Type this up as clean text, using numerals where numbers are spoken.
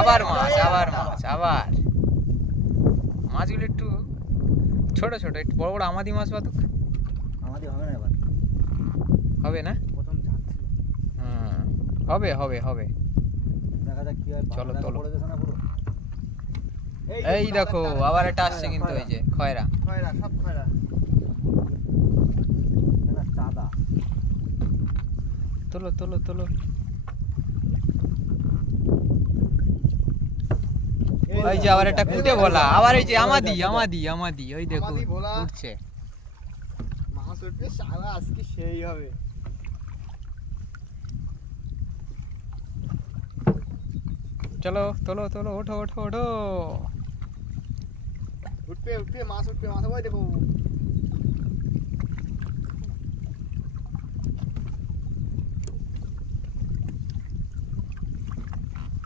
আবার মাছ আবার মাছগুলো একটু ছোট ছোট, একটু বড় বড় আমাদি মাছ বাতুক। আমাদের হবে না এবার, হবে না? প্রথম যাচ্ছি। হ্যাঁ, হবে হবে হবে। দেখা যাক কি হয়। চলো, ভালো চলো। পড়ে গেছে না পুরো। এই দেখো আবার একটা আসছে কিন্তু, এই যে খয়রা। খয়রা, সব খয়রা। এটা চাঁদা। তোলো তোলো তোলো। ওই যে আবার একটা কুটে বলা, আবার এই যে আমাদি ওই দেখুন আমাদি ভোলা। উঠছে। মাছ উঠবে সারা আজকে সেই হবে। চলো তোলো তোলো, ওঠো ওঠো ওঠো। উঠবে মাছ উঠবে, মাছ ওই দেখো।